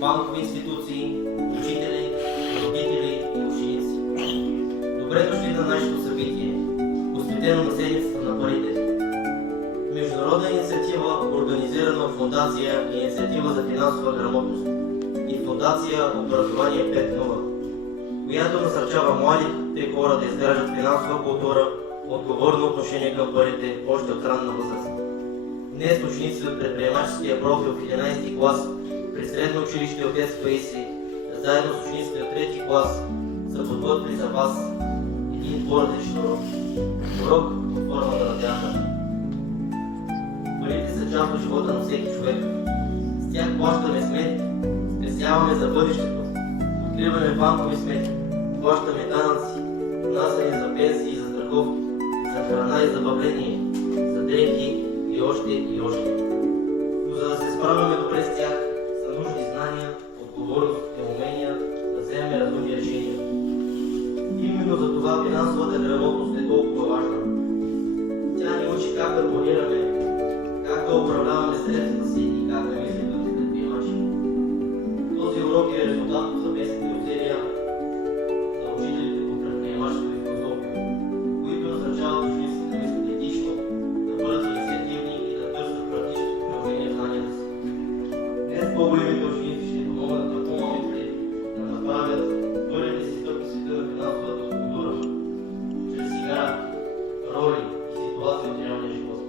банкови институции, учители, родители и ученици. Добре дошли на нашето събитие, посветено на седмицата на парите. Международна инициатива, организирана от Фондация Инициатива за финансова грамотност и Фондация Образование 5.0, която насърчава младите хора да изграждат финансова култура, отговорно отношение към парите още от ранна възраст. Днес ученици от предприемаческия профил в 11 клас при средно училище Отец Паисий, заедно с учениците от 3 клас, са подготвили за вас един по-различен урок. Урок от формата на театър. Парите са част от живота на всеки човек. С тях плащаме сметки, спестяваме за бъдещето, откриваме банкови сметки, плащаме данъци, внасяме за пенсии и за страховки, за храна и забавление, за дрехи и още и още. Но за да се справяме добре с тях, са нужни знания, отговорност и умения да вземем разумни решения. Именно за това финансовата грамотност е толкова важна. Тя ни учи как да планираме, как да управляваме средствата си и как да мислим като предприемачи. Този урок е резултат от съвместните усилия на учителите по предприемачество и философия, които насърчават учениците да мислят етично, да бъдат инициативни и да търсят практическо приложение в знанията си. Днес по-големите ученици ще помогнат на по-малките да направят първите си стъпки в света на финансовата култура, чрез игра, роли и ситуации от реалния живот.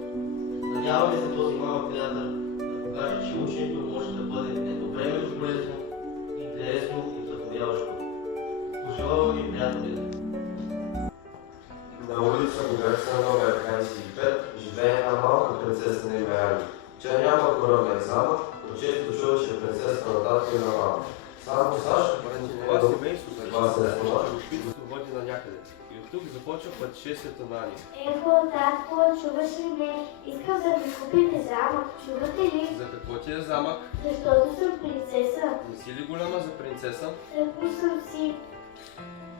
Надяваме се този малък театър да покаже, че ученето може да бъде едновременно полезно, интересно и вдъхновяващо. Пожелавам ви приятно ден! На улица Бугарска номер 25 живее една малка принцеса на име Али. Тя няма корабен замък, но често чува, че е принцеса на тато и на мама. Само Саша Това семейство това се е това. се води на някъде. И от тук започва пътешествието на Ани. Ехо, татко, чуваш ли ме? Искам да ми купите замък. Чувате ли? За какво ти е замък? Защото съм принцеса. Не си ли голяма за принцеса? Тъпо съм си.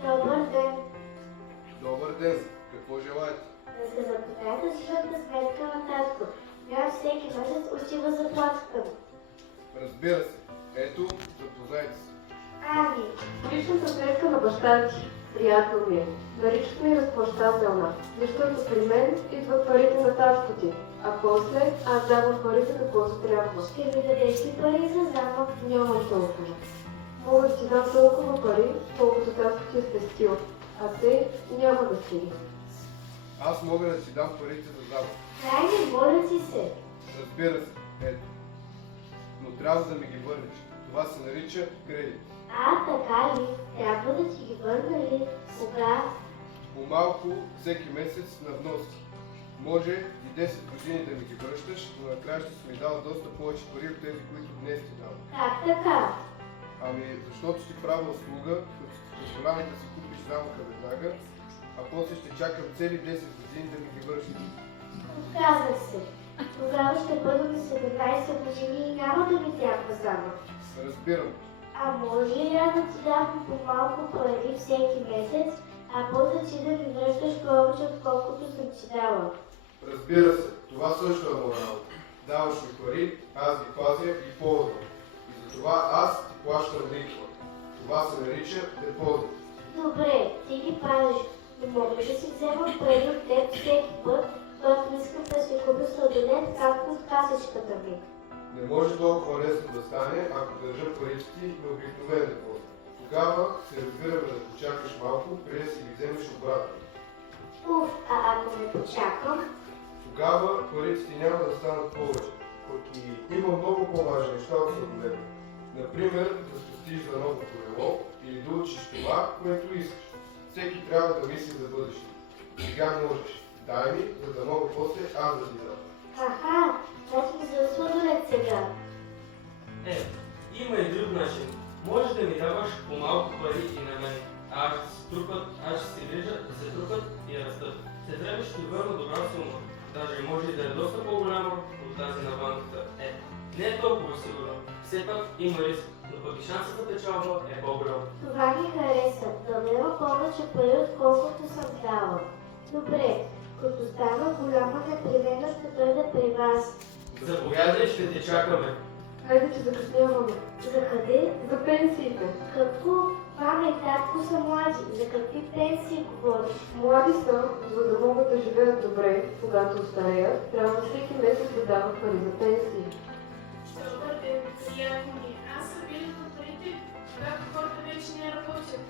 Добър ден. Добър ден! Какво желаете? Да се запознаете с живата сметка на татко. Нямам всеки месец отива заплатата му. Разбира се. Ето, запознайте се. Ами, Личната сметка на баща ти, приятел ми е. Наричат ми разплащателна, защото при мен идват парите на татко ти, а после аз давам парите каквото трябва. ще ми дадеш ли пари за замък? Нямам толкова. Мога да ти дам толкова пари, колкото татко ти е спестил, а те няма да стигне. Аз мога да ти дам парите за замък. Дай ми, моля ти се. Разбира се. Ето. Но трябва да ми ги върнеш. Това се нарича кредит. Така ли? Трябва да ти ги върна ли? Кога? По-малко всеки месец на вноски. Може и 10 години да ми ги връщаш, но накрая ще си ми дал доста повече пари от тези, които днес ти дам. Как така? Ами, защото ти правя услуга, като ти позволявам да си купиш замъка веднага, а после ще чакам цели 10 години да ми ги връщаш. Отказах се. Тогава ще бъда на 17 години и няма да ми трябва замък. Разбирам. А може ли аз да ти дам по-малко пари всеки месец, а после ти да ми връщаш повече, отколкото съм ти дала? Разбира се, това също е моя работа. Даваш ми пари, аз ги пазя и ползвам. И затова аз ти плащам лихва. Това се нарича депозит. Добре, ти ги пазиш, но мога ли да си взема пари от теб всеки път, когато искам да си купя сладолет, както от касичката ми? Не може толкова лесно да стане, ако държа парите ти на обикновен депозит. Тогава се разбираме да почакаш малко, преди да си ги вземеш обратно. Уф, а ако не почакам? Тогава парите ти няма да станат повече. И има много по-важни неща от сладолета. Например, да спестиш за ново колело или да учиш това, което искаш. Всеки трябва да мисли за бъдещето. Сега можеш. Дай ми, за да мога после аз да ти дам. Аха, значи за сладолет сега. Има и друг начин. Може да ми даваш по-малко пари и на мен. Аз ще се грижа да се трупат и растат. След време ще ти върна добра сума. Даже може и да е доста по-голяма от тази на банката. Не е толкова сигурно. Все пак има риск, но пък и шансът за печалба е по-голям. Това ми хареса. Да има повече пари, отколкото съм дала. Добре, като стана голяма, непременно ще дойда при вас. Заповядай, ще те чакаме. Хайде, че закъсняваме. За къде? За пенсиите. Какво? Мама и татко са млади. За какви пенсии говориш? Млади са, за да могат да живеят добре, когато остареят, трябва всеки месец да дават пари за пенсии. Добър ден, приятно ми. Аз събирам на парите, когато хората вече не работят.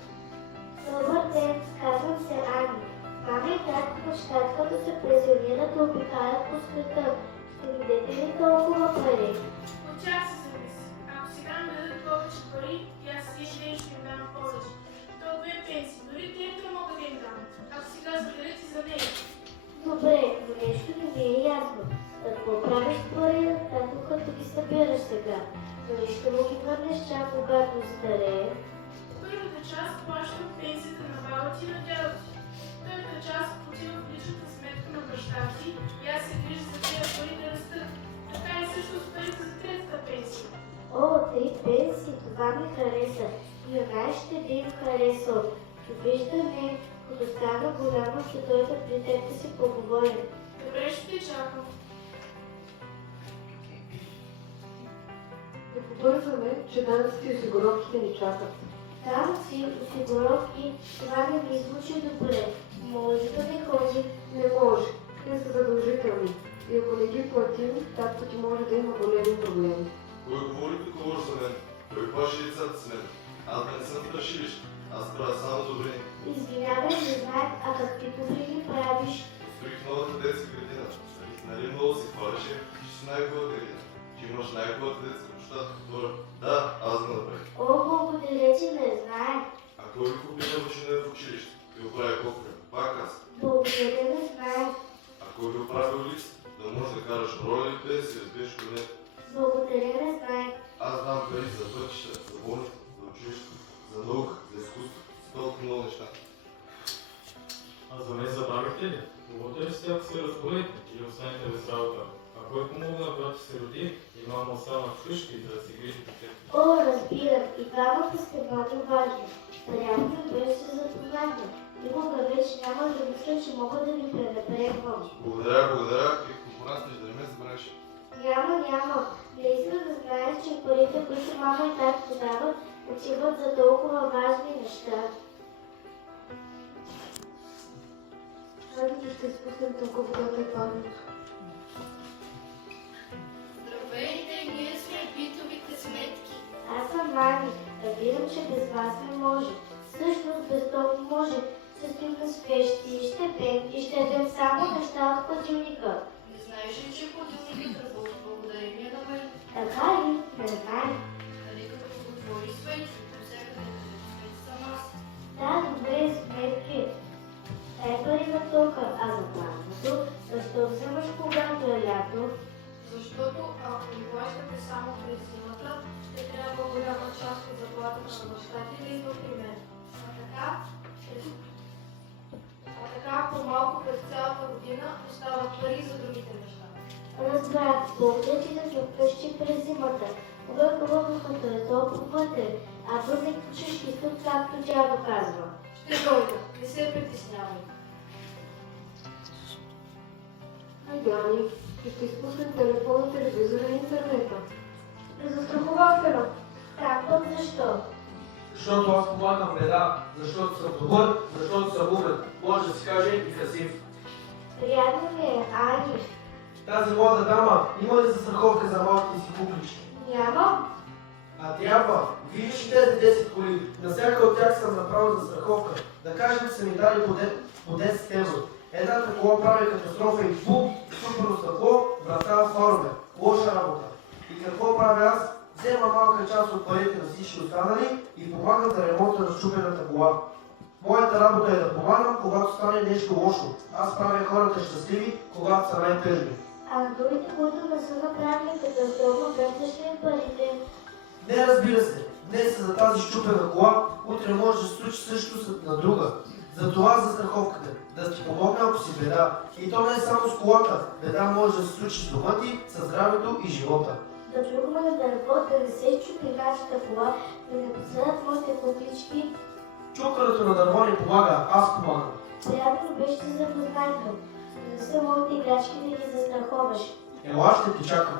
Добър ден, казвам се Ани. Мама и татко мечтат като се пенсионират да обикалят по света. Ще ми дадете ли толкова пари? От тях се зависи. Ако сега ми дадат повече пари, и аз всеки ден ще им дам повече. То две пенсии, дори директор мога да им дам. Ако сега заделите за нея. Добре, но нещо не ми е ясно. Какво правиш с пари, татко като ги събираш сега? Дали ще му ги върнеш чак когато старее? Първата част плащам пенсията на баба ти и на дядо ти. Втората част отива в личната сметка на баща ти и аз се грижа за тези пари да растат. Така и също с парите за третата пенсия. О, 3 пенсии, това ми хареса. И онай ще би им харесал. Довиждане, като стана голяма, ще дойда при теб да си поговорим. Добре, ще те чакам. Да побързаме, че данъците и осигуровките ни чакат. Данъци, осигуровки, това не ми звучи добре. Може да не ходи. Не може. Те са задължителни. И ако не ги платим, татко ти може да има големи проблеми. Кой говори такова за мен? Кой плаши децата с мен? Аз не съм в училище. Аз правя само добри. Извинявай, не знаем, а какви добрини правиш? Построих новата детска градина. Нали много се хвалеше, че си най-хубавата градина. Че имаш най-хубавата детска площадка в двора. Да, аз го направих. О, благодаря ти, не знаем. А кой ви попита, че не е в училище? И го прави копка. Пак аз. Благодаря, не знаем. А кой ви прави лист? Да можеш да караш роля или пенсия, разбираш коне. Благодаря, не знаем. Аз дам пари за пътища, за болница, за училище, за наука, за изкуство, за толкова много неща. А за мен забравихте ли? Говорите ли си, ако се разболете или останете без работа? А кой помогна, когато се роди и мама остана вкъщи, за да се грижи по теб? О, разбирам, и двамата сте много важни. Трябва да се запознахме. Никога вече няма да мисля, че мога да ви пренебрегвам. Благодаря, и конкурентни, да не ме забравиш. Няма. Не искам да знаеш, че парите, които мама и татко дават, отиват за толкова важни неща. Хайде, че ще изпуснем тук водата и парното. Здравейте, ние сме битовите сметки. Аз съм Мани. Разбирам, че без вас не може. Всъщност без това може. Ще стоим на свещи, ще пеем и ще ядем само неща от хладилника. Не знаеш ли, че ходилникът работи благодарение на мен? Така ли? Не знаем. Нали като го отвори свети, навсякъде свети съм аз. Да, добре, сметки. Дай пари на тока, а за платното, защо вземаш когато е лято? Защото ако ни плащате само през зимата, ще трябва голяма част от заплатата на баща ти да идва при мен. А така по-малко през цялата година остават пари за другите неща. Разбрах, благодаря ти да се вкъщи през зимата. Когато въздухът е толкова вътре, а въздухът чешки тук, както тя го казва. Ще дойда, не се притеснявай. Хайде, Ани, ще изпуснем телефона, телевизора и интернета. Застрахователно. Как пък защо? Защото аз помагам беда, защото съм добър, защото съм умен. Може да си каже и красив. Приятно ми е, Ани. Тази млада дама има ли застраховка за малките си куклички? Нямам. А трябва. Виждаш ли тези 10 коли? На всяка от тях съм направил застраховка. Да кажем, че са ми дали по 10 евро. Едната кола прави катастрофа и бум, супер стъкло, врата фарове. Лоша работа. И какво правя аз? Взема малка част от парите на всички останали и помагам за ремонта на счупената кола. Моята работа е да помагам, когато стане нещо лошо. Аз правя хората щастливи, когато са най-тъжни. А на другите, които не са направили катастрофа, без да им парите. Не, разбира се. Днес е за тази счупена кола, утре може да се случи също на друга. Затова застраховката. Да ти помогна, ако си беда. И то не е само с колата. Беда може да се случи с дома ти, с здравето и живота. Да чукаме да работи, да не се чупи нашата кола, да не посъдят моите куклички. Чукането на дърво не помага, аз помагам. Приятно беше да запознайка. Да са моите играчки да ги застраховаш. Ела, ще ти чакам.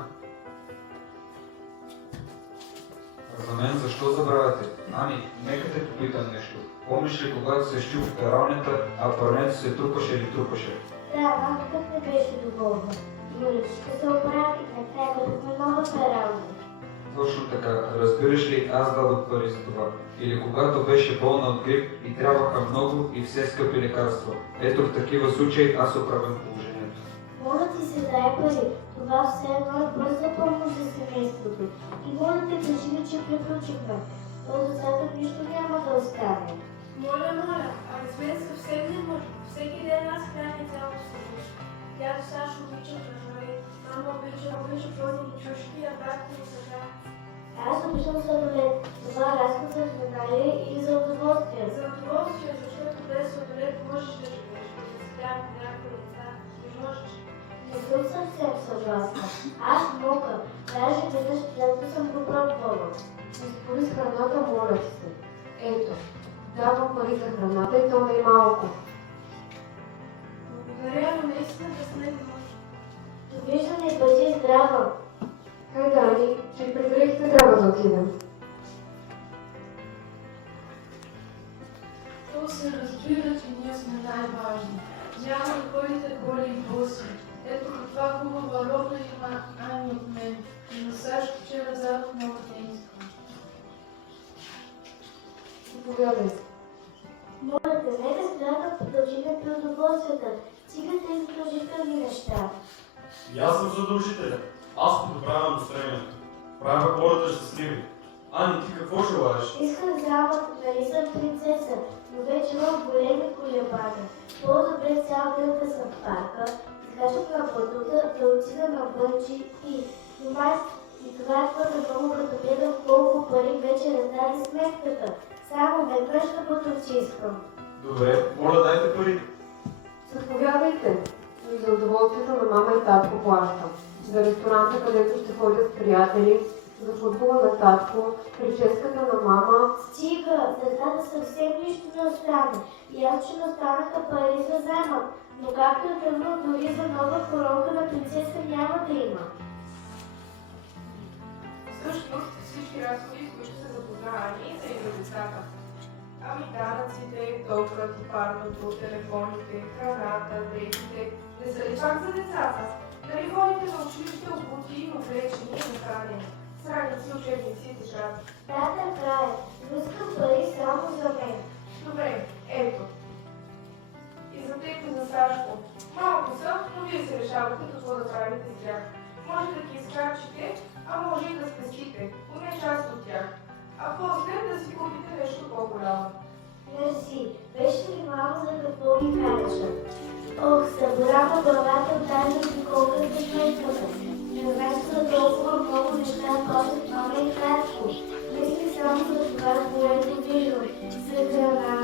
За мен защо забравяте? Ани, нека те попитам нещо. Помниш ли, когато се щу в пералнята, а прането се трупаше или трупаше? Да, мамката не беше доволна. Но ръчите се оправихме, трябвахме нова пералня. Точно така. Разбираш ли, аз дадох пари за това. Или когато беше болна от грип и трябваха много и все скъпи лекарства. Ето в такива случаи аз оправям положението. Моля ти се, дай пари. Това все едно е бърза помощ за семейството. И моля те, кажи ми, че приключихме. От децата нищо няма да остане. Моля, а без мен съвсем не може. Всеки ден аз храня цялото семейство. Дядо Сашо обича кражори, мама обича плодни чушки, а брат ми сега. Аз обичам сладолет. Това е разход за внимание или за удоволствие. За удоволствие, защото без сладолет можеш да живееш. Да сега някои деца не можеш. Не съм съвсем съгласна. Аз мога. Даже веднъж приятно съм го пробвала. Изпори с храната, моля ти се. Ето, давам пари за храната и то не е малко. Благодаря, но наистина без мен не може. Довиждане и бъди здрава. Хайде, Ани, че и при дрехите трябва да отидем. То се разбира, че ние сме най-важни. Няма да ходите голи и боси. Ето каква хубава роба има Ани от мен. И на Сашко вчера дадох нова тениска. Заповядай. Моля те, нека сега да продължим при удоволствията. Стига тези задължителни неща. И аз съм задължителен. Аз подобрявам настроението. Правя хората щастливи. Ани, ти какво желаеш? Искам замък, нали съм принцеса, но вече имам големи колебания. По-добре цял ден да съм в парка, изкачам на батута, да отида на бънчи и това е твърде много, като гледам колко пари вече раздали сметката. Само веднъж на батуци искам. Добре, моля дайте пари. Заповядайте. И за удоволствието на мама и татко плащам. За ресторанта, където ще ходят с приятели, за футбола на татко, прическата на мама. Стига, за тата съвсем нищо не остане. Ясно, че не останаха пари за замък, но както е тръгнал, дори за нова коронка на принцеса няма да има. Всъщност всички разходи, с които са запознавани, са и за децата. Ами данъците, топлът, парното, телефоните, храната, дрехите, не са ли пак за децата? Нали ходите на училище обути, облечени и нахранени? Страници, учебници, тежати. Да, така е, но искам пари само за мен. Добре, ето. И за теб и за Сашко. Малко са, но вие се решавате какво да правите с тях. Може да ги изхарчите, а може и да спестите, поне част от тях. А после да си купите нещо по-голямо. Мерси, беше ли мама за какво ми харча? Ох, събра на главата от тази обиколка за сметката. Не знаеш за толкова много неща, косят мама и татко. Мисли само за това, което виждам. За храна,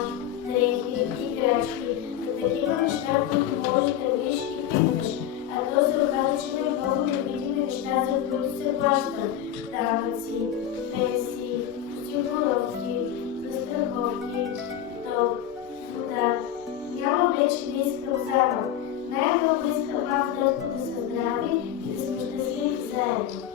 дрехи, играчки, за такива неща, които можеш да видиш и питаш. А то се оказа, че има много невидими неща, за които се плащат. Данъци, пенсии, осигуровки, застраховки, ток, вода. Няма вече да искам замък. Най-много искам мама и татко да са здрави и да сме щастливи заедно.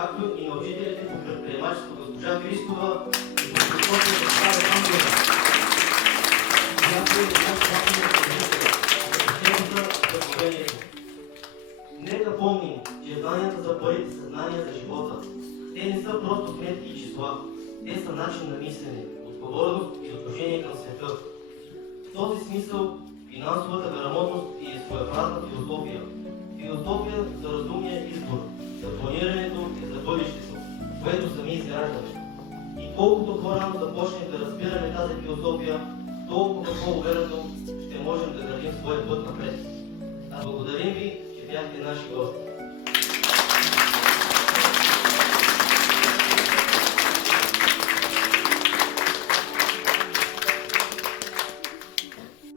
както и на учителите по предприемачество госпожа Христова и госпожа Ангела. Някои от нас платим за вдъхновението. Нека помним, че знанията за парите са знания за живота. Те не са просто сметки и числа. Те са начин на мислене, отговорност и отношение към света. В този смисъл финансовата грамотност е своеобразна философия. Философия за разумния избор, за планирането и за бъдещето, което сами изграждаме. И колкото по-рано започнем да разбираме тази философия, толкова по-уверено ще можем да градим своя път напред. Благодарим ви, че бяхте наши гости.